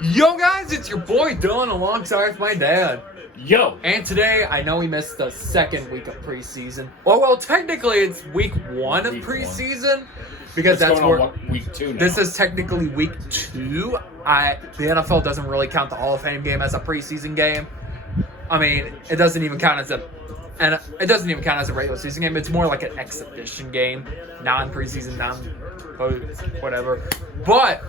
Yo guys, it's your boy Dylan alongside my dad. Yo. And today, I know we missed the second week of preseason. Well, technically it's week one of preseason because that's where week 2 now. This is technically week 2. The NFL doesn't really count the Hall of Fame game as a preseason game. I mean, it doesn't even count as a regular season game. It's more like an exhibition game, non-preseason, whatever. But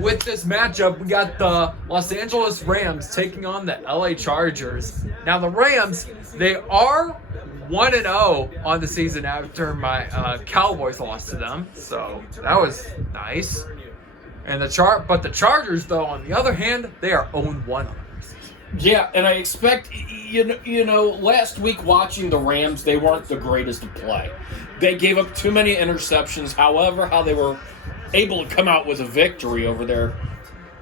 with this matchup, we got the Los Angeles Rams taking on the LA Chargers. Now, the Rams, they are 1-0 on the season after my Cowboys lost to them, so that was nice. And the Chargers, though, on the other hand, they are 0-1 on the season. Yeah, and I expect, you know, last week watching the Rams, they weren't the greatest to play. They gave up too many interceptions. However, how they were able to come out with a victory over there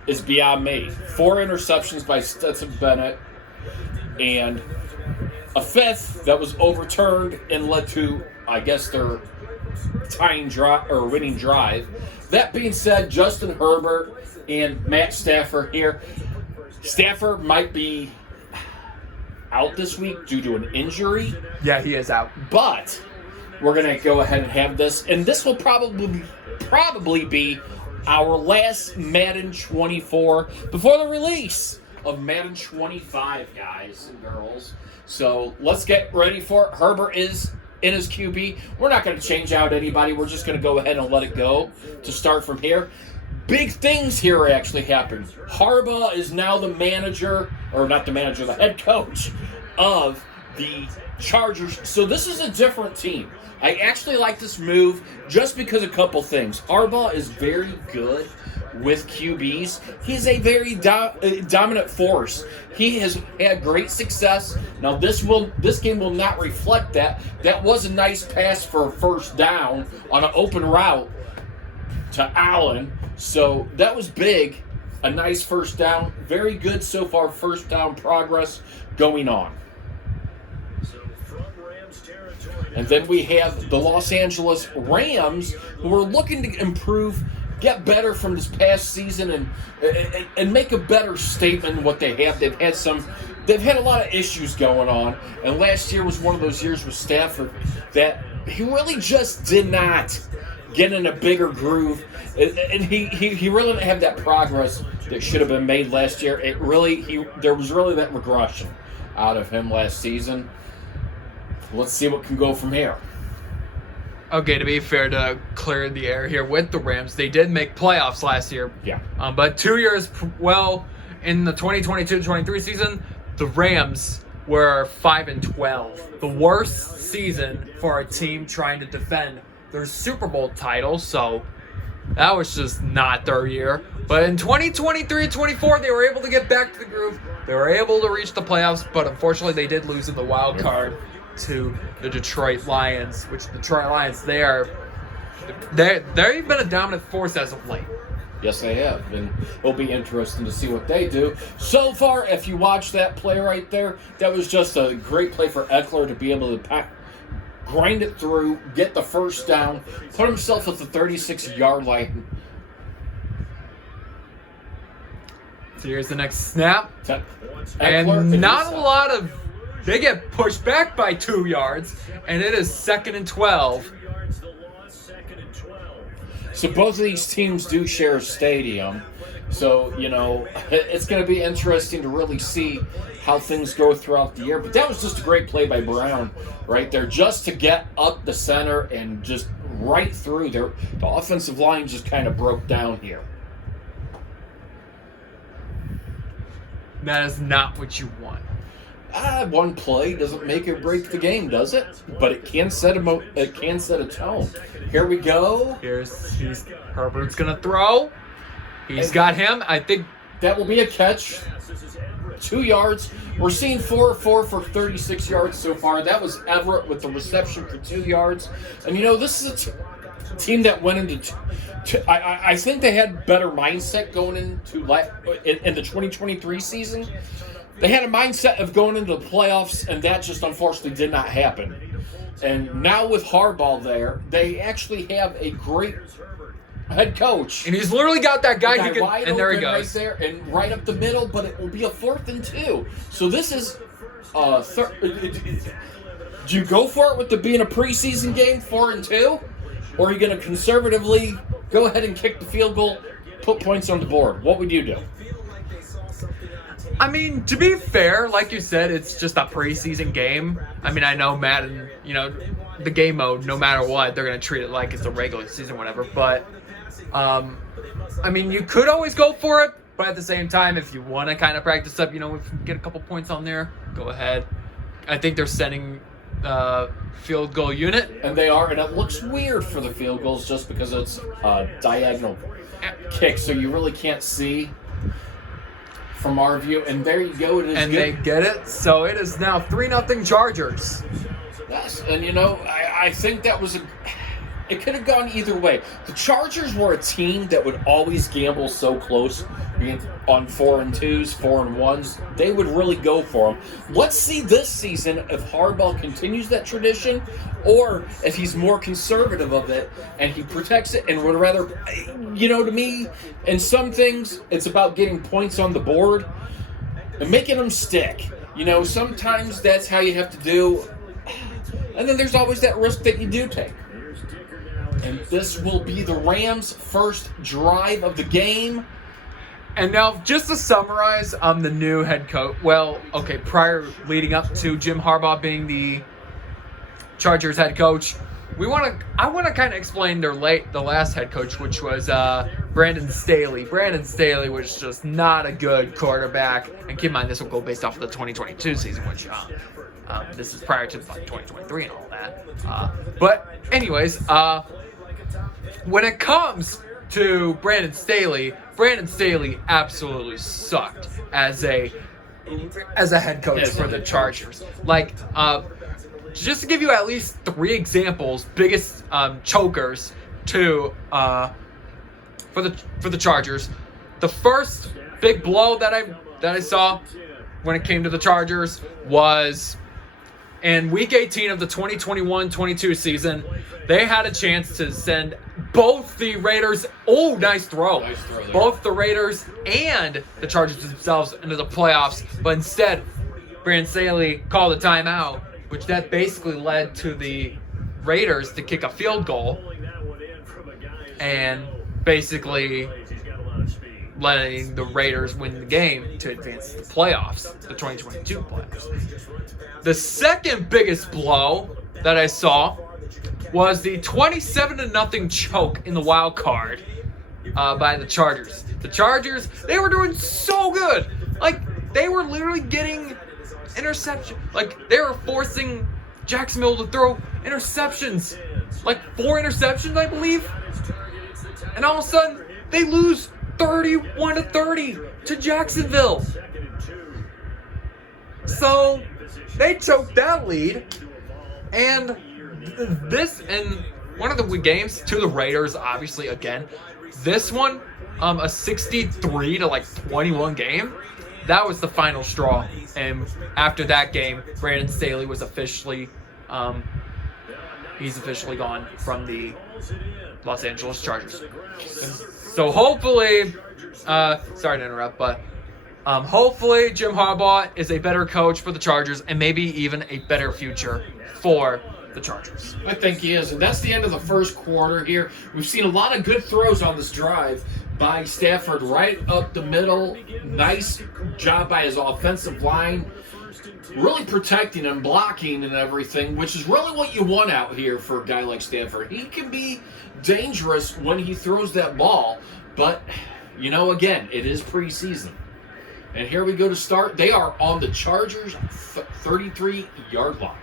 is beyond me. 4 interceptions by Stetson Bennett, and a 5th that was overturned and led to, I guess, their tying drive or winning drive. That being said, Justin Herbert and Matt Stafford here. Stafford might be out this week due to an injury. Yeah, he is out. But we're going to go ahead and have this, and this will probably be our last Madden 24 before the release of Madden 25, guys and girls. So let's get ready for it. Herbert is in his QB. We're not going to change out anybody. We're just going to go ahead and let it go to start from here. Big things here actually happened. Harbaugh is now the manager, or not the manager, the head coach of the Chargers. So this is a different team. I actually like this move just because of a couple things. Harbaugh is very good with QBs. He's a very dominant force. He has had great success. Now this game will not reflect that. That was a nice pass for a first down on an open route to Allen. So that was big. A nice first down. Very good so far first down progress going on. And then we have the Los Angeles Rams, who are looking to improve, get better from this past season, and make a better statement than what they have. They've had a lot of issues going on, and last year was one of those years with Stafford that he really just did not get in a bigger groove, and he really didn't have that progress that should have been made last year. There was really that regression out of him last season. Let's see what can go from here. Okay, to be fair, to clear the air here with the Rams, they did make playoffs last year. Yeah. But 2 years, in the 2022-23 season, the Rams were 5-12. The worst season for a team trying to defend their Super Bowl title, so that was just not their year. But in 2023-24, they were able to get back to the groove. They were able to reach the playoffs, but unfortunately they did lose in the wild card to the Detroit Lions, which the Detroit Lions, they've been a dominant force as of late. Yes, they have, and it'll be interesting to see what they do. So far, if you watch that play right there, that was just a great play for Eckler to be able to grind it through, get the first down, put himself at the 36-yard line. So here's the next snap. And not a lot of... They get pushed back by 2 yards, and it is 2nd and 12. So both of these teams do share a stadium. So, it's going to be interesting to really see how things go throughout the year. But that was just a great play by Brown right there, just to get up the center and just right through there. The offensive line just kind of broke down here. That is not what you want. One play doesn't make or break the game, does it? But it can set a tone. Here we go. Herbert's gonna throw. He's got him. I think that will be a catch. 2 yards. We're seeing 4 for 36 yards so far. That was Everett with the reception for 2 yards. And this is a team that went into. I think they had better mindset going into in the 2023 season. They had a mindset of going into the playoffs, and that just unfortunately did not happen. And now with Harbaugh there, they actually have a great head coach. And he's literally got that guy who can, wide and there he open goes. right there and right up the middle, but it will be a 4th and 2. So this is do you go for it with it being a preseason game, 4 and 2? Or are you going to conservatively go ahead and kick the field goal, put points on the board? What would you do? I mean, to be fair, like you said, it's just a preseason game. I mean, I know Madden, the game mode, no matter what, they're going to treat it like it's a regular season, whatever. But, I mean, you could always go for it. But at the same time, if you want to kind of practice up, if you get a couple points on there, go ahead. I think they're sending field goal unit. And they are, and it looks weird for the field goals just because it's a diagonal kick, so you really can't see from our view. And there you go. It is and good. They get it. So it is now 3-0 Chargers. Yes, and I think that was it could have gone either way. The Chargers were a team that would always gamble so close, being on 4 and 2s, 4 and 1s. They would really go for them. Let's see this season if Harbaugh continues that tradition, or if he's more conservative of it and he protects it and would rather, to me, in some things, it's about getting points on the board and making them stick. Sometimes that's how you have to do. And then there's always that risk that you do take. And this will be the Rams' first drive of the game. And now, just to summarize, the new head coach. Well, okay, leading up to Jim Harbaugh being the Chargers head coach, I want to kind of explain the last head coach, which was Brandon Staley. Brandon Staley was just not a good quarterback. And keep in mind, this will go based off of the 2022 season, which this is prior to 2023 and all that. But anyways, when it comes to Brandon Staley absolutely sucked as a head coach for the Chargers. Like, just to give you at least 3 examples, biggest chokers for the Chargers. The first big blow that I saw when it came to the Chargers was in Week 18 of the 2021-22 season. They had a chance to send both the Raiders. Oh, nice throw! Nice throw there. Both the Raiders and the Chargers themselves into the playoffs, but instead, Brandon Staley called a timeout, which that basically led to the Raiders to kick a field goal and basically letting the Raiders win the game to advance to the playoffs, the 2022 playoffs. The second biggest blow that I saw was the 27-0 choke in the wild card by the Chargers. The Chargers, they were doing so good. Like, they were literally getting interception. Like, they were forcing Jacksonville to throw interceptions. Like, 4 interceptions, I believe. And all of a sudden, they lose 31-30 to Jacksonville. So, they choked that lead. And one of the games to the Raiders, obviously, again, this one, a 63-21 game, that was the final straw. And after that game, Brandon Staley was officially, he's officially gone from the Los Angeles Chargers. So hopefully, sorry to interrupt, but hopefully Jim Harbaugh is a better coach for the Chargers and maybe even a better future for the Chargers. I think he is, and that's the end of the first quarter here. We've seen a lot of good throws on this drive by Stafford right up the middle. Nice job by his offensive line, really protecting and blocking and everything, which is really what you want out here for a guy like Stafford. He can be dangerous when he throws that ball, but, again, it is preseason. And here we go to start. They are on the Chargers' 33-yard line.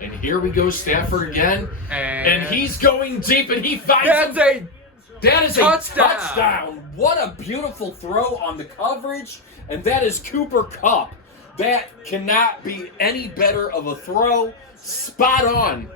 And here we go, Stafford again. And he's going deep, and he finds That is a touchdown. What a beautiful throw on the coverage. And that is Cooper Kupp. That cannot be any better of a throw. Spot on.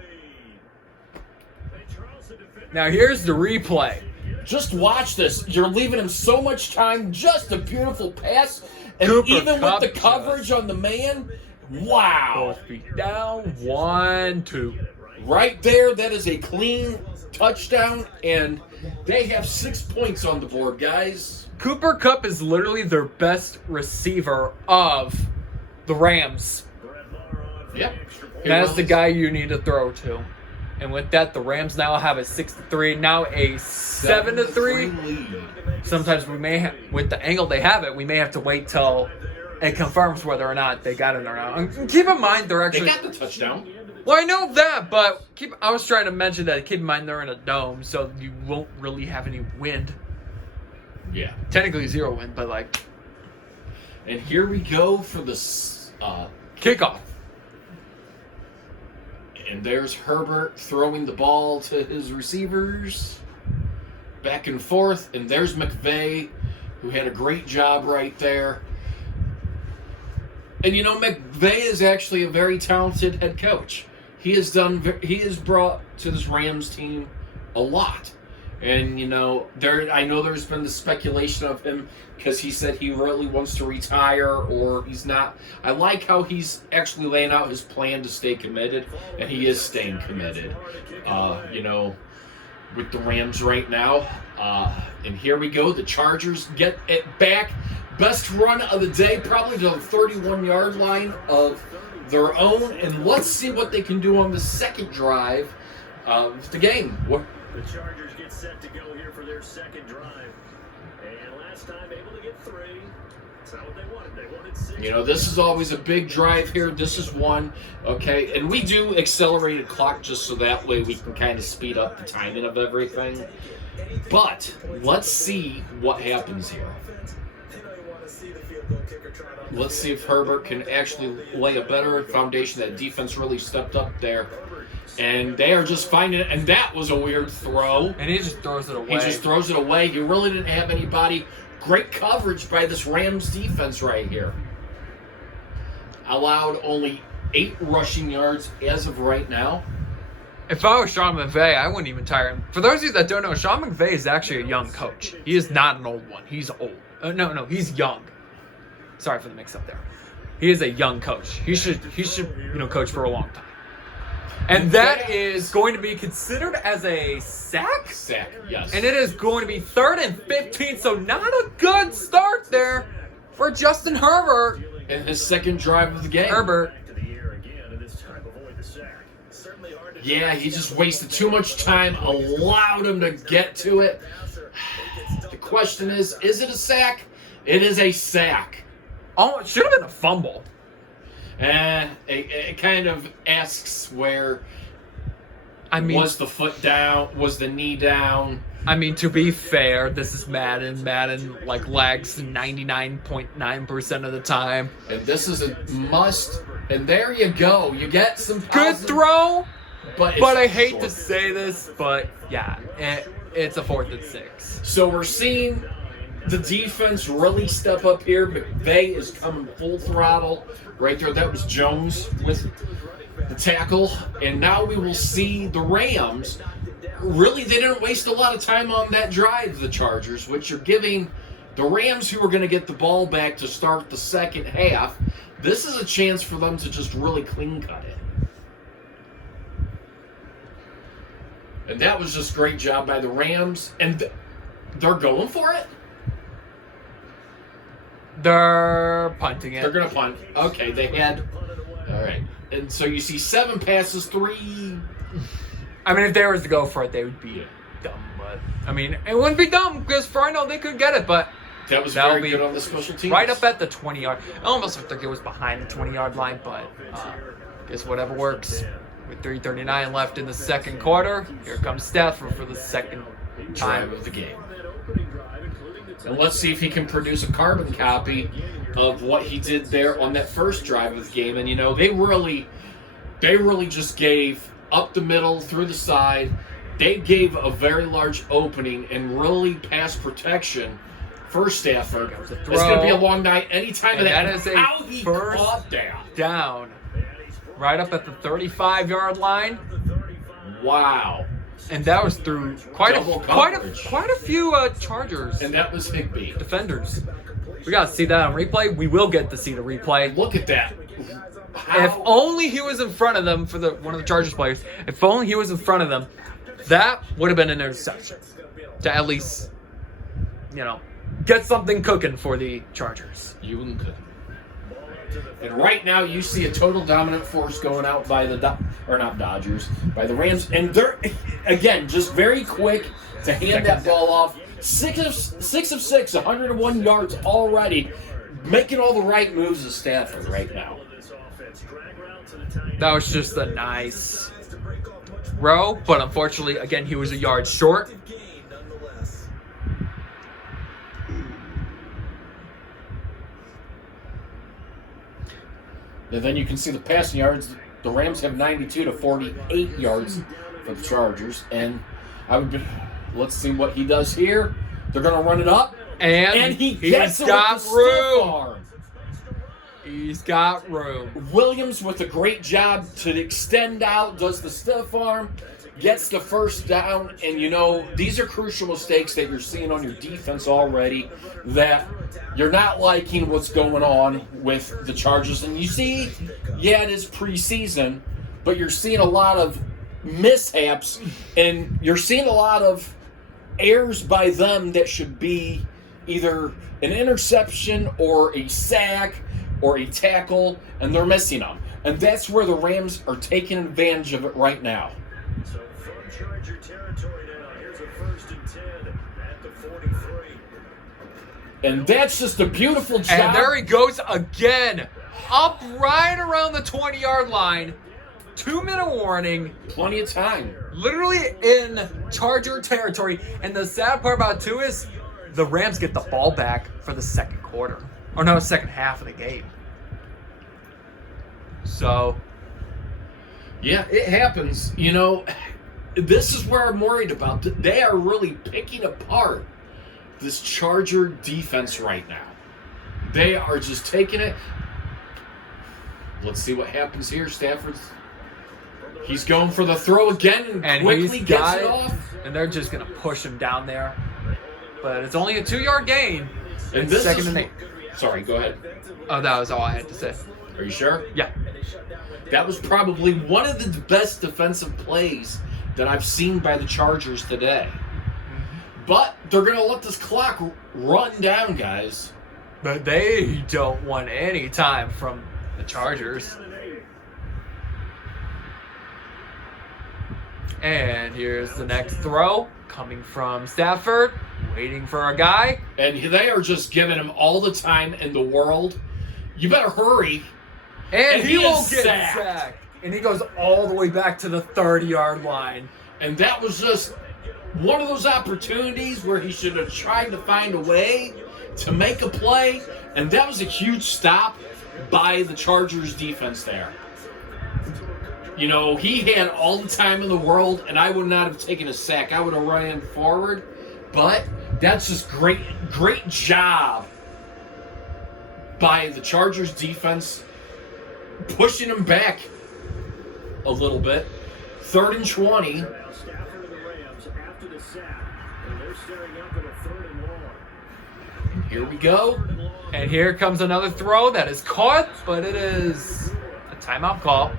Now here's the replay. Just watch this. You're leaving him so much time. Just a beautiful pass. And Cooper even Kupp with the coverage on the man, wow. 4 feet down, 1, 2. Right there, that is a clean touchdown, and they have 6 points on the board, guys. Cooper Kupp is literally their best receiver of the Rams. Yep. That's the guy you need to throw to. And with that, the Rams now have a 6-3, now a 7-3 lead. Sometimes we may have, with the angle they have it, we may have to wait till it confirms whether or not they got it or not. And keep in mind they're actually... They got the touchdown. Well, I know that, but I was trying to mention that keep in mind they're in a dome, so you won't really have any wind. Yeah. Technically 0 wind, but like... And here we go for the kickoff. And there's Herbert throwing the ball to his receivers. Back and forth. And there's McVay, who had a great job right there. And McVay is actually a very talented head coach. He has brought to this Rams team a lot. And, I know there's been the speculation of him because he said he really wants to retire or he's not. I like how he's actually laying out his plan to stay committed, and he is staying committed, with the Rams right now. And here we go. The Chargers get it back. Best run of the day, probably to the 31-yard line of their own. And let's see what they can do on the second drive of the game. The Chargers get set to go here for their second drive. And last time able to get 3. That's not what they wanted. They wanted 6. This is always a big drive here. This is one. Okay, and we do accelerated clock just so that way we can kind of speed up the timing of everything. But let's see what happens here. Let's see if Herbert can actually lay a better foundation. That defense really stepped up there. And they are just finding it. And that was a weird throw. And he just throws it away. He just throws it away. He really didn't have anybody. Great coverage by this Rams defense right here. Allowed only 8 rushing yards as of right now. If I was Sean McVay, I wouldn't even tire him. For those of you that don't know, Sean McVay is actually a young coach. He is not an old one. He's old. No, he's young. Sorry for the mix-up there. He is a young coach. He should coach for a long time. And that is going to be considered as a sack? Sack, yes. And it is going to be 3rd and 15, so not a good start there for Justin Herbert. And his second drive of the game. Herbert. Yeah, he just wasted too much time, allowed him to get to it. The question is it a sack? It is a sack. Oh, it should have been a fumble. It kind of asks where. Was the foot down? Was the knee down? I mean, to be fair, this is Madden. Madden lags 99.9% of the time. And this is a must. And there you go. You get some good throw. But I hate short. to say this, but yeah, it's a 4th and 6. So we're seeing the defense really step up here. McVay is coming full throttle right there. That was Jones with the tackle. And now we will see the Rams. Really, they didn't waste a lot of time on that drive, the Chargers, which are giving the Rams, who are going to get the ball back to start the second half, this is a chance for them to just really clean cut it. And that was just a great job by the Rams. And they're going for it? They're punting it. They're going to punt. Okay, they had... All right. And so you see 7 passes, 3... I mean, if they were to go for it, they would be dumb. But I mean, it wouldn't be dumb because for I know they could get it, but that was very good on the special teams. Right up at the 20-yard. It almost looked like it was behind the 20-yard line, but guess whatever works. With 3:39 left in the second quarter, here comes Stafford for the second drive of the game. And let's see if he can produce a carbon copy of what he did there on that first drive of the game. And they really just gave up the middle, through the side. They gave a very large opening and really pass protection for Stafford. It's going to be a long night anytime of that. That is a first down. Right up at the 35-yard line. Wow. And that was through quite a few Chargers. And that was Higbee. Defenders. We got to see that on replay. We will get to see the replay. Look at that. If only he was in front of them for one of the Chargers players. If only he was in front of them. That would have been an interception to at least, get something cooking for the Chargers. You wouldn't could. And right now, you see a total dominant force going out by by the Rams. And they're, again, just very quick to hand that ball off. 6 of 6, 101 yards already. Making all the right moves as Stafford right now. That was just a nice throw, but unfortunately, again, he was a yard short. And then you can see the passing yards. The Rams have 92 to 48 yards for the Chargers. And let's see what he does here. They're going to run it up. And he gets it got with the room. stiff arm. He's got room. Williams with a great job to extend out, does the stiff arm, gets the first down. And, these are crucial mistakes that you're seeing on your defense already that you're not liking what's going on with the Chargers. And you see, it is preseason, but you're seeing a lot of mishaps, and you're seeing a lot of errors by them that should be either an interception or a sack or a tackle, and they're missing them. And that's where the Rams are taking advantage of it right now. So from Charger territory now, here's a 1st and 10 at the 43. And that's just a beautiful job. And there he goes again. Up right around the 20-yard line. 2-minute warning. Plenty of time. Literally in Charger territory. And the sad part about it, too, is the Rams get the ball back for the second quarter. Or no, second half of the game. So. Yeah, it happens. This is where I'm worried about. They are really picking apart this Charger defense right now. They are just taking it. Let's see what happens here. He's going for the throw again and quickly gets it off. And they're just going to push him down there. But it's only a 2-yard gain. And It's 2nd and 8. Sorry, go ahead. Oh, that was all I had to say. Are you sure? Yeah. That was probably one of the best defensive plays that I've seen by the Chargers today. But they're going to let this clock run down, guys. But they don't want any time from the Chargers. And here's the next throw coming from Stafford, waiting for a guy. And they are just giving him all the time in the world. You better hurry. And he won't get sacked. And he goes all the way back to the 30-yard line. And that was just one of those opportunities where he should have tried to find a way to make a play. And that was a huge stop by the Chargers defense there. He had all the time in the world, and I would not have taken a sack. I would have run forward. But that's just great job by the Chargers defense, pushing him back a little bit. 3rd and 20. Stafford and the Rams after the sack, and they're staring up at a 3rd and long. Here we go. And here comes another throw that is caught, but it is a timeout call.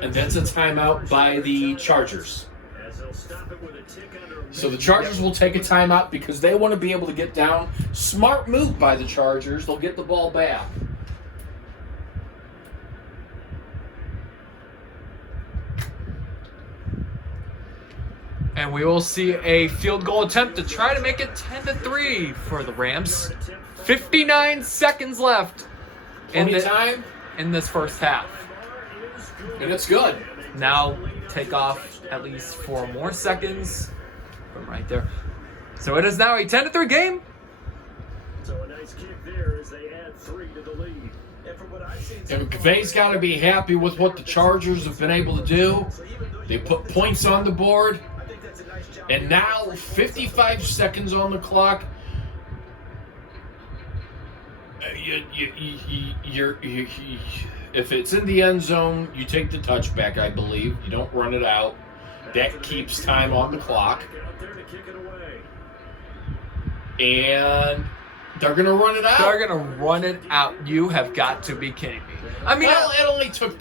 And that's a timeout by the Chargers. So the Chargers will take a timeout because they want to be able to get down. Smart move by the Chargers. They'll get the ball back. And we will see a field goal attempt to try to make it 10-3 for the Rams. 59 seconds left in this first half. And it's good. Now take off at least 4 more seconds from right there. So it is now a 10-3 game. So a nice kick there as they add 3 to the lead. And McVay's got to be happy with what the Chargers have been able to do. They put points on the board. And now 55 seconds on the clock. If it's in the end zone, you take the touchback, I believe. You don't run it out. That keeps time on the clock. And they're going to run it out. They're going to run it out. You have got to be kidding me. I mean, well, it only took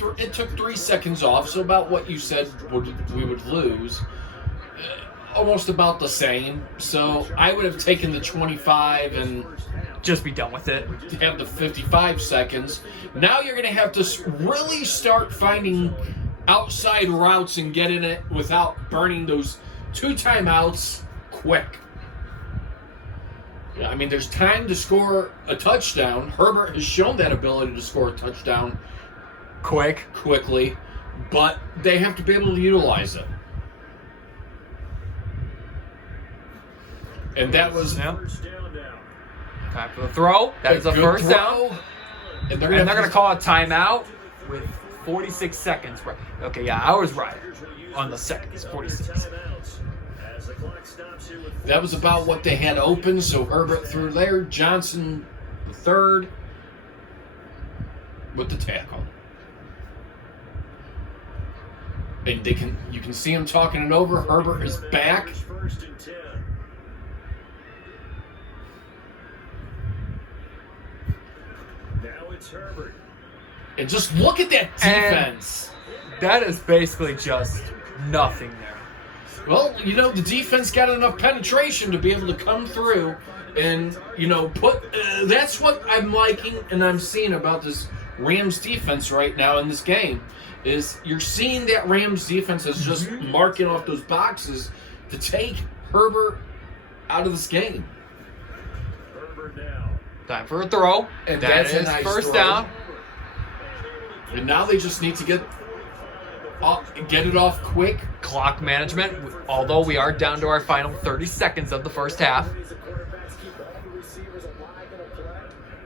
3 seconds off, so about what you said we would lose. almost about the same. So I would have taken the 25 and Just be done with it. have the 55 seconds. Now you're going to have to really start finding outside routes and get in it without burning those 2 timeouts quick. I mean, there's time to score a touchdown. Herbert has shown that ability to score a touchdown quickly, but they have to be able to utilize it. And that was Time for the throw. That is a first down. And And they're going to call a timeout with 46 seconds. Right. Okay, yeah, I was right on the seconds. 46. That was about what they had open, so Herbert threw there. Johnson, the third, with the tackle. And you can see him talking it over. Herbert is back. And just look at that defense. And that is basically just nothing there. Well, you know, the defense got enough penetration to be able to come through and, you know, put... that's what I'm liking and I'm seeing about this Rams defense right now in this game, is you're seeing that Rams defense is just marking off those boxes to take Herbert out of this game. Time for a throw. And That that's a is nice first throw. down. And now they just need to get it off quick. Clock management, although we are down to our final 30 seconds of the first half.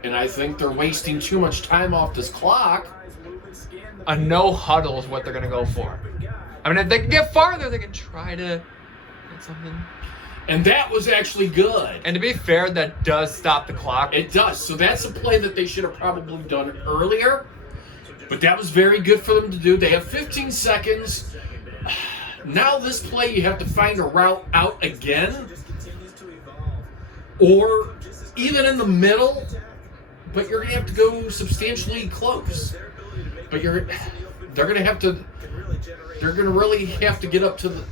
And I think they're wasting too much time off this clock. A no huddle is what they're going to go for. I mean, if they can get farther, they can try to get something. And that was actually good. And to be fair, that does stop the clock. It does. So that's a play that they should have probably done earlier. But that was very good for them to do. They have 15 seconds. Now this play, you have to find a route out again. Or even in the middle. But you're going to have to go substantially close. But they're going to really have to get up to the...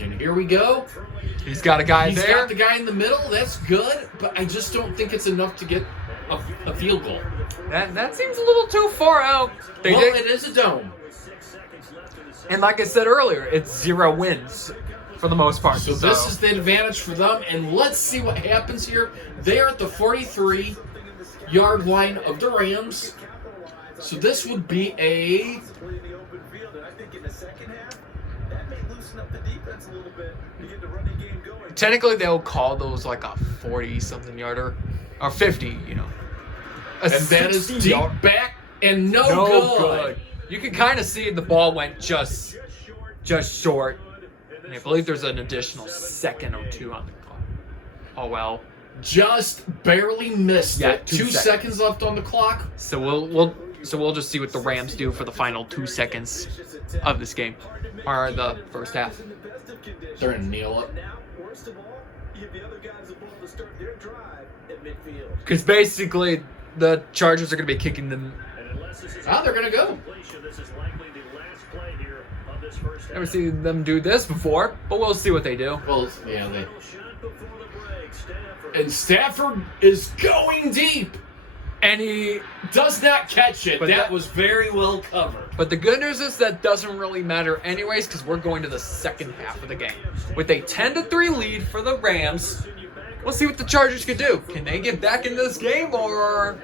And here we go. He's got a guy He's there. got the guy in the middle. That's good. But I just don't think it's enough to get a field goal. That seems a little too far out. It is a dome. And like I said earlier, it's 0 wins for the most part. So this is the advantage for them. And let's see what happens here. They're at the 43-yard line of the Rams. So this would be a... Technically, they'll call those like a 40-something yarder. Or 50, you know. And that is deep back and no good. You can kind of see the ball went just short. And I believe there's an additional second or 2 on the clock. Oh, well. Just barely missed it. 2 2 seconds left on the clock. So we'll just see what the Rams do for the final 2 seconds of this game, or the first half. They're gonna kneel it. Because basically, the Chargers are going to be kicking them. They're gonna go. Never seen them do this before, but we'll see what they do. Well, yeah, and Stafford is going deep. And he does not catch it. But that that was very well covered. But the good news is that doesn't really matter anyways, because we're going to the second half of the game. With a 10-3 lead for the Rams, we'll see what the Chargers can do. Can they get back in this game, or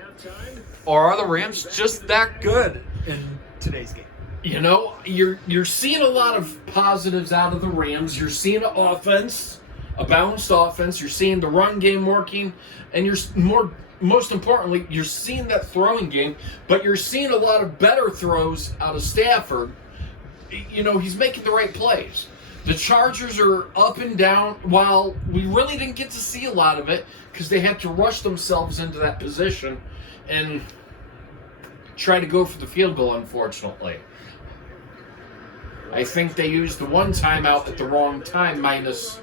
are the Rams just that good in today's game? You know, you're seeing a lot of positives out of the Rams. You're seeing an offense, a balanced offense. You're seeing the run game working, and most importantly, you're seeing that throwing game, but you're seeing a lot of better throws out of Stafford. You know, he's making the right plays. The Chargers are up and down, while we really didn't get to see a lot of it because they had to rush themselves into that position and try to go for the field goal, unfortunately. I think they used the one timeout at the wrong time, minus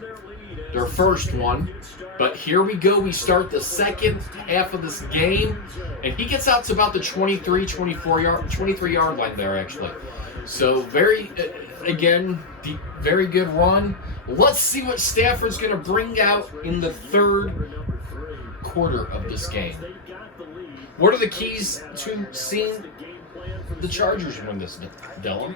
their first one. But here we go. We start the second half of this game. And he gets out to about the 23-yard line there, actually. So very good run. Let's see what Stafford's going to bring out in the third quarter of this game. What are the keys to seeing the Chargers win this, Dylan?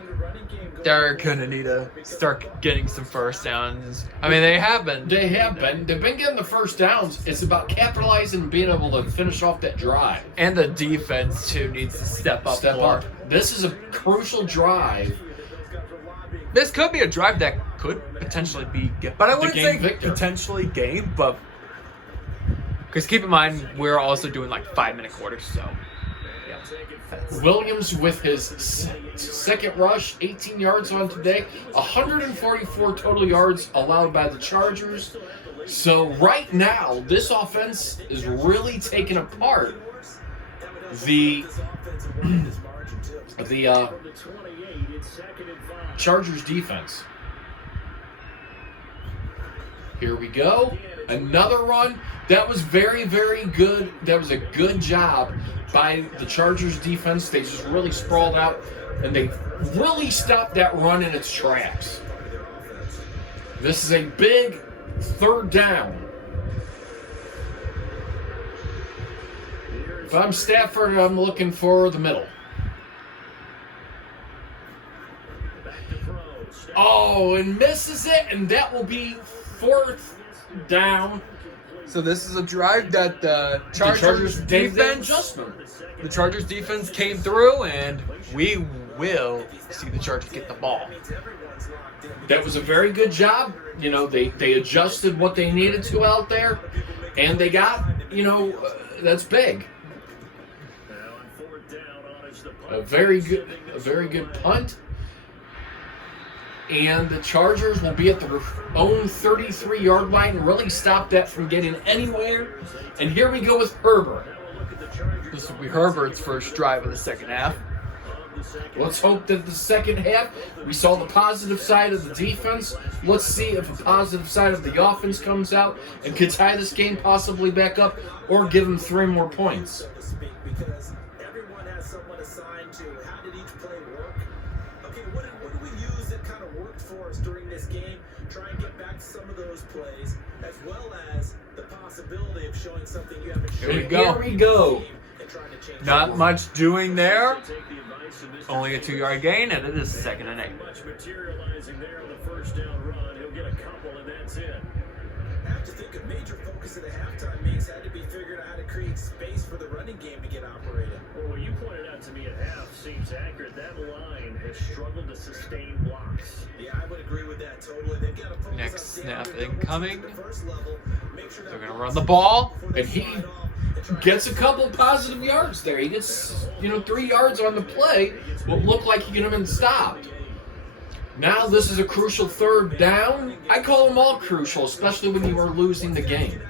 They're going to need to start getting some first downs. I mean, they have been. They have been. They've been getting the first downs. It's about capitalizing and being able to finish off that drive. And the defense, too, needs to step up more. This is a crucial drive. This could be a drive that could potentially be, but I wouldn't say victor. Potentially game, but because keep in mind we're also doing like 5-minute quarters, so yeah. Williams with his second rush, 18 yards on today, 144 total yards allowed by the Chargers. So right now, this offense is really taking apart the Chargers defense. Here we go. Another run. That was very, very good. That was a good job by the Chargers defense. They just really sprawled out and they really stopped that run in its tracks. This is a big third down. If I'm Stafford, I'm looking for the middle. Oh, and misses it, and that will be fourth down. So this is a drive that the Chargers defense, adjustment. The Chargers defense came through, and we will see the Chargers get the ball. That was a very good job. You know, they adjusted what they needed to out there, and they got, that's big. A very good punt. And the Chargers will be at their own 33-yard line and really stop that from getting anywhere. And here we go with Herbert. This will be Herbert's first drive of the second half. Let's hope that the second half, we saw the positive side of the defense. Let's see if a positive side of the offense comes out and could tie this game possibly back up or give them 3 more points. Because everyone has someone assigned to how did each play work. Okay, what do we use that kind of worked for us during this game? Try and get back to some of those plays, as well as the possibility of showing something you haven't shown. Here we go. Not much doing there. Only a 2-yard gain, and it is 2nd and 8. Much materializing there on the first down run. He'll get a couple, and that's it. I have to think a major focus of the halftime meetings had to be figuring out how to create space for the running game to get operated. Well, what you pointed out to me at half seems accurate. That line has struggled to sustain blocks. Yeah, I would agree with that totally. They've got to focus Next on snap standing incoming. at the first level, make sure They're going to run the ball. And he gets a couple positive yards there. He gets, 3 yards on the play. What looked like he could have been stopped. Now this is a crucial third down. I call them all crucial, especially when you are losing the game.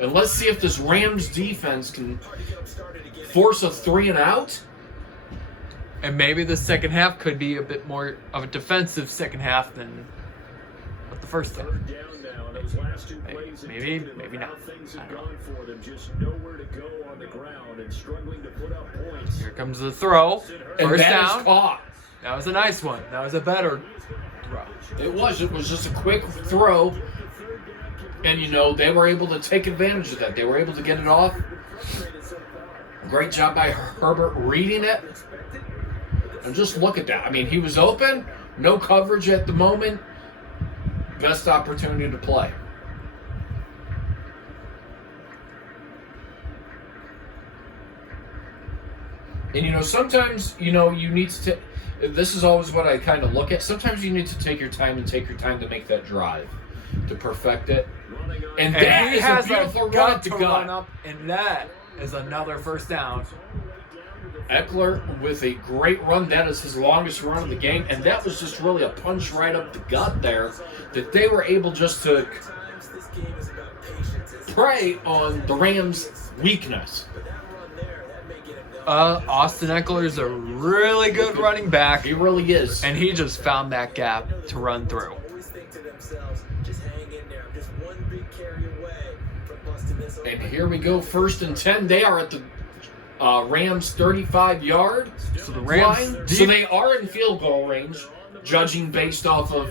And let's see if this Rams defense can force a 3 and out. And maybe the second half could be a bit more of a defensive second half than what the first half. Maybe not. Things have gone for them, just nowhere to go on the ground and struggling to put up points. Here comes the throw. And First that is down. caught. That was a nice one. That was a better throw. It was just a quick throw. And, they were able to take advantage of that. They were able to get it off. Great job by Herbert reading it. And just look at that. I mean, he was open. No coverage at the moment. Best opportunity to play. And, sometimes, you need to... This is always what I kind of look at. Sometimes you need to take your time to make that drive, to perfect it. And that he is has a beautiful run gut to to gut. run up, and that is another first down. Eckler with a great run. That is his longest run of the game. And that was just really a punch right up the gut there that they were able just to prey on the Rams' weakness. Austin Eckler is a really good running back, He really is. and he just found that gap to run through. And here we go, 1st and 10. They are at the Rams 35-yard So the Rams line. So they are in field goal range, judging based off of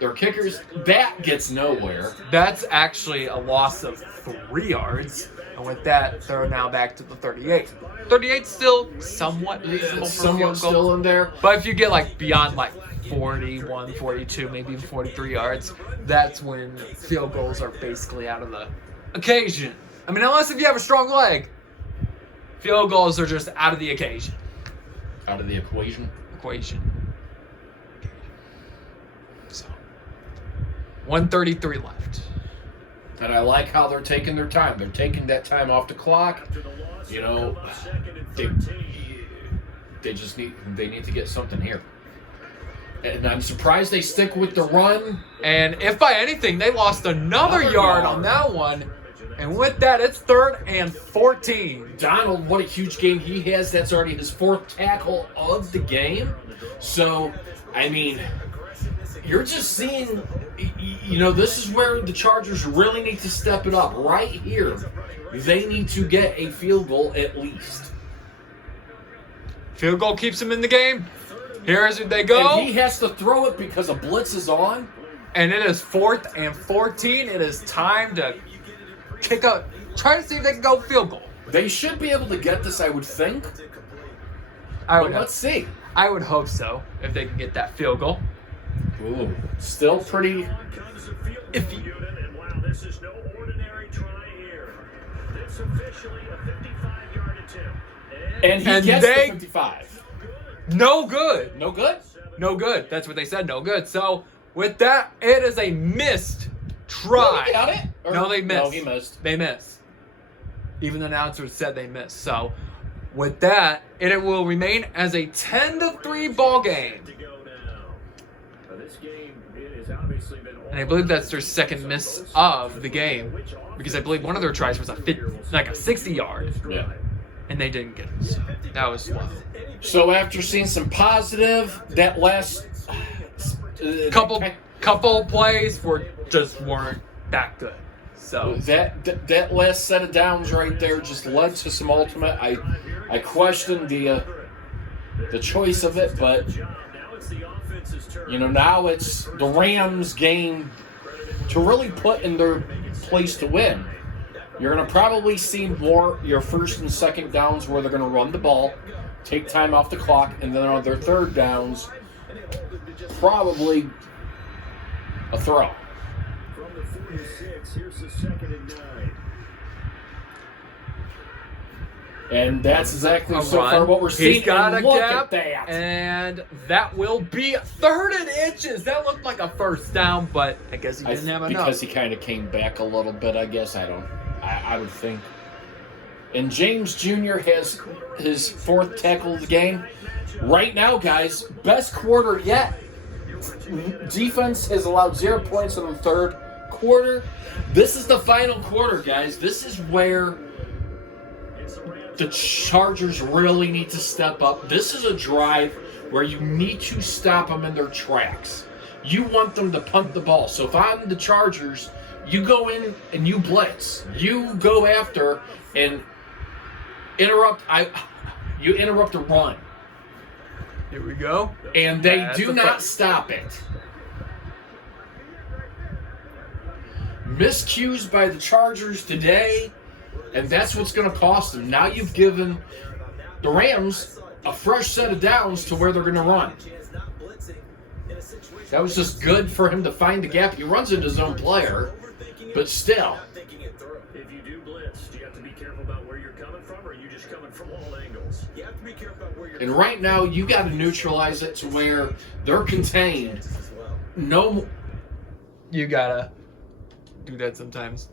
their kickers. That gets nowhere. That's actually a loss of 3 yards. And with that, they're now back to the 38. 38's still somewhat reasonable It's for a somewhat field goal. still in there. But if you get like beyond like 41, 42, maybe even 43 yards, that's when field goals are basically out of the occasion. I mean, unless if you have a strong leg, field goals are just out of the occasion. Out of the equation. So, 133 left. And I like how they're taking their time. They're taking that time off the clock. You know, they just need to get something here. And I'm surprised they stick with the run. And if by anything, they lost another yard on that one. And with that, it's 3rd and 14. Donald, what a huge game he has. That's already his 4th tackle of the game. So, I mean, you're just seeing, you know, this is where the Chargers really need to step it up. Right here, they need to get a field goal at least. Field goal keeps him in the game. Here's where they go. And he has to throw it because a blitz is on. And it is 4th and 14. It is time to kick out. Try to see if they can go field goal. They should be able to get this, I would think. But Let's see. I would hope so if they can get that field goal. Ooh, still pretty. If And wow, this is no ordinary try here. It's officially a 55-yard attempt. And he And gets they- the 55. no good. No good? No good. That's what they said. No good. So with that, it is a missed try. He got it? Or- No, they missed. No, he missed. They missed. Even the announcers said they missed. So with that, it will remain as a 10-3 ball game. To go now. This game has obviously been And I believe that's their second miss of the game, because I believe one of their tries was a 60-yard, Yeah. and they didn't get it. So that was slow. So after seeing some positive, that last Couple plays weren't that good. So that last set of downs right there just led to some ultimate. I questioned the choice of it, but you know, now it's the Rams' game to really put in their place to win. You're going to probably see more your 1st and 2nd downs where they're going to run the ball, take time off the clock, and then on their 3rd downs, probably a throw. From the 46, here's the 2nd and 9. And that's exactly A so run. far what we're seeing. He's got And a look gap, at that. and that will be 3rd and inches. That looked like a 1st down, but I guess he didn't have enough. Because he kind of came back a little bit, I guess. I would think. And James Jr. has his 4th tackle of the game. Right now, guys, best quarter yet. Defense has allowed 0 points in the 3rd quarter. This is the final quarter, guys. This is where the Chargers really need to step up. This is a drive where you need to stop them in their tracks. You want them to punt the ball. So if I'm the Chargers, you go in and you blitz. You go after and interrupt the run. Here we go. And they That's do a not fight. stop it. Miscues by the Chargers today, and that's what's going to cost them. Now you've given the Rams a fresh set of downs to where they're going to run. That was just good for him to find the gap. He runs into his own player, but still. If you do blitz, do you have to be careful about where you're coming from, or are you just coming from all angles? You have to be careful about where you're And right now, you got to neutralize it to where they're contained. as well. No. You gotta do that sometimes.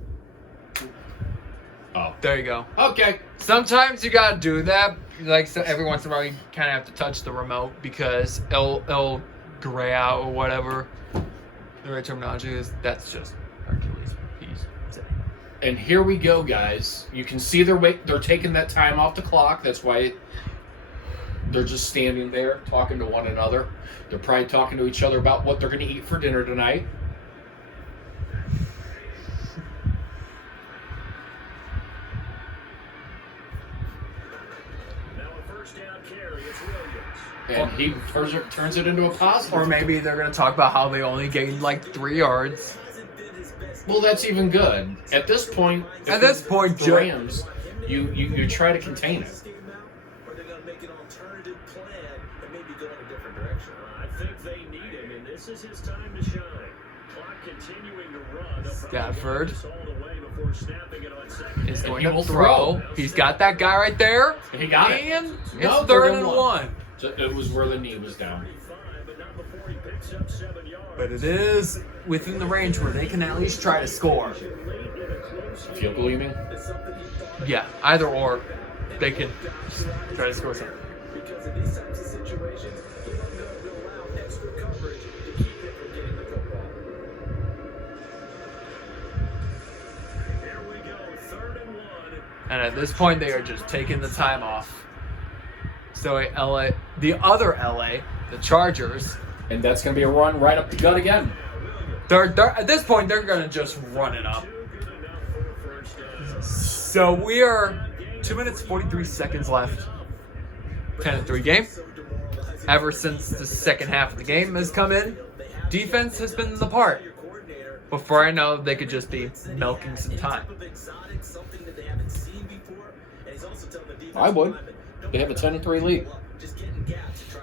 Oh. There you go. Okay. Sometimes you gotta do that. Like, so every once in a while, you kind of have to touch the remote because it'll gray out or whatever the right terminology is. That's just Hercules. He's saying. And here we go, guys. You can see they're taking that time off the clock. That's why they're just standing there talking to one another. They're probably talking to each other about what they're going to eat for dinner tonight. And he turns it into a positive. Or maybe they're going to talk about how they only gained like 3 yards. Well, that's even good. At this point, the Rams, you try to contain it. Or they're going to make an alternative plan and maybe go in a different direction. I think they need him, and this is his time to shine. Clock continuing to run. Stafford is And going he to will throw. He's got that guy right there. And he got it. And No, it's 3rd and 1. So it was where the knee was down. But it is within the range where they can at least try to score. Field goal, you mean? Yeah, either or. They can try to score something. Because in these types of situations, you don't know if they'll allow extra coverage to keep it from getting the football. Here we go, 3rd and 1. And at this point, they are just taking the time off. So the other LA, the Chargers, And that's going to be a run right up the gut again. they're at this point they're gonna just run it up. So we are 2 minutes 43 seconds left. 10-3 game. Ever since the second half of the game has come in, defense has been the part. Before I know, they could just be milking some time. I would. They have a 10-3 lead.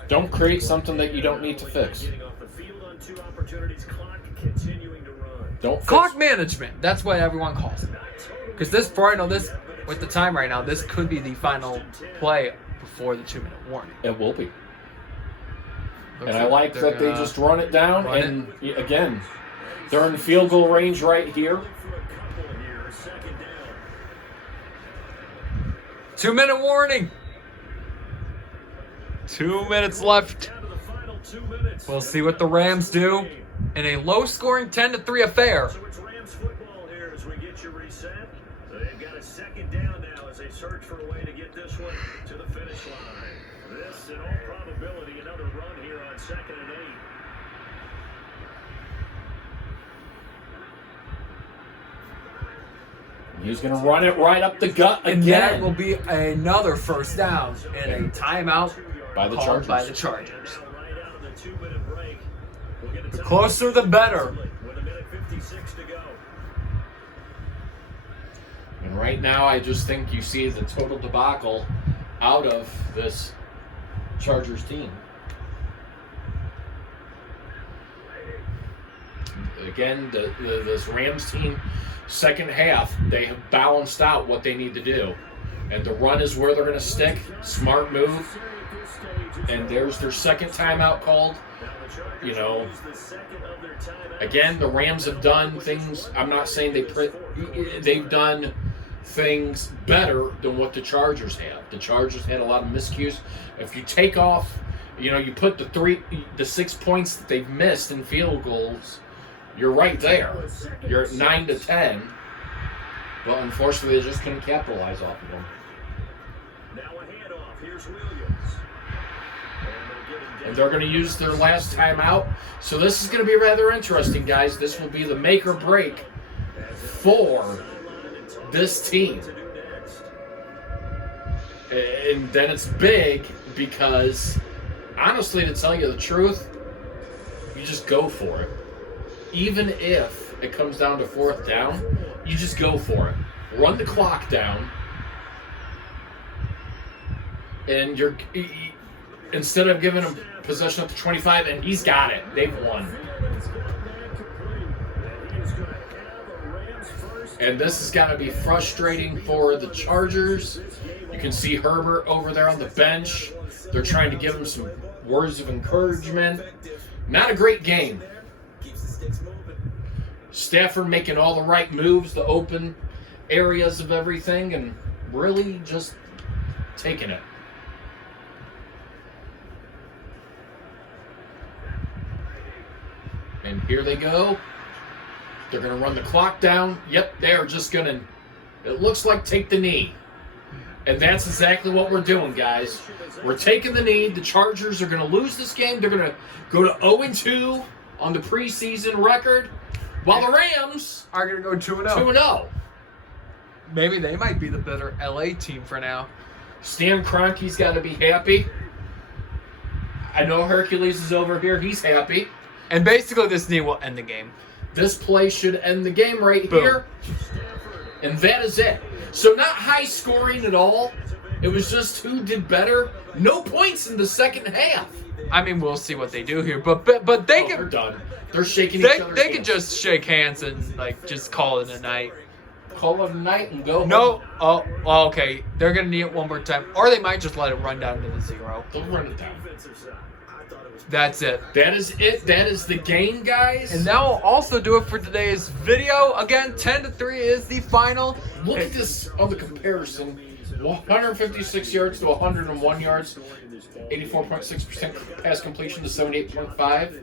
Don't create something that you don't need to fix. Getting off the field on 2 opportunities, clock continuing to run. Don't fix. Clock management. That's what everyone calls it. Because before I know this, with the time right now, this could be the final play before the 2-minute warning. It will be. Looks And I like they're that they gonna just run it down. run And again, they're in field goal range right here. For a couple here, 2nd down. 2-minute warning. 2 minutes left. Down to the final 2 minutes. We'll see what the Rams do in a low-scoring 10-3 affair. So it's Rams football here as we get you reset. So they've got a 2nd down now as they search for a way to get this one to the finish line. This, in all probability, another run here on 2nd and 8. He's going to run it right up the gut And that again will be another first down and a timeout by the called Chargers. by the Chargers. Now right out of the 2-minute break. We'll get a The time closer, the better. with 1:56 to go. And right now, I just think you see the total debacle out of this Chargers team. Again, this Rams team, second half, they have balanced out what they need to do. And the run is where they're going to stick. Smart move. And there's their second timeout called. You know, again, the Rams have done things. I'm not saying they've done things better than what the Chargers have. The Chargers had a lot of miscues. If you take off, you put the 6 points that they've missed in field goals, you're right there. You're at 9-10. But unfortunately, they just couldn't capitalize off of them. Now a handoff. Here's Williams. And they're going to use their last timeout. So this is going to be rather interesting, guys. This will be the make or break for this team. And then it's big because, honestly, to tell you the truth, you just go for it. Even if it comes down to 4th down, you just go for it. Run the clock down. And instead of giving him possession up to 25, and he's got it. They've won. And this is going to be frustrating for the Chargers. You can see Herbert over there on the bench. They're trying to give him some words of encouragement. Not a great game. Stafford making all the right moves, the open areas of everything, and really just taking it. And here they go. They're going to run the clock down. Yep, they are just going to, it looks like, take the knee. And that's exactly what we're doing, guys. We're taking the knee. The Chargers are going to lose this game. They're going to go to 0-2 on the preseason record, while the Rams Are going to go 2-0. 2-0. Maybe they might be the better LA team for now. Stan Kroenke's got to be happy. I know Hercules is over here. He's happy. And basically, this knee will end the game. This play should end the game right Boom. here. And that is it. So not high scoring at all. It was just who did better. No points in the second half. I mean, we'll see what they do here, but they They're can done. They're shaking each other's they can hands. just shake hands and like just call it a night. Call it a night and go No, home. oh, okay. They're gonna need it one more time, or they might just let it run down to the 0. They'll run it down. That's it. That is it. That is the game, guys. And that will also do it for today's video. Again, 10-3 is the final. Look at this on the comparison. 156 yards to 101 yards. 84.6% pass completion to 78.5.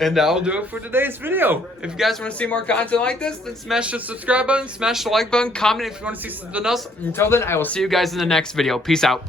And that will do it for today's video. If you guys want to see more content like this, then smash the subscribe button, smash the like button, comment if you want to see something else. Until then, I will see you guys in the next video. Peace out.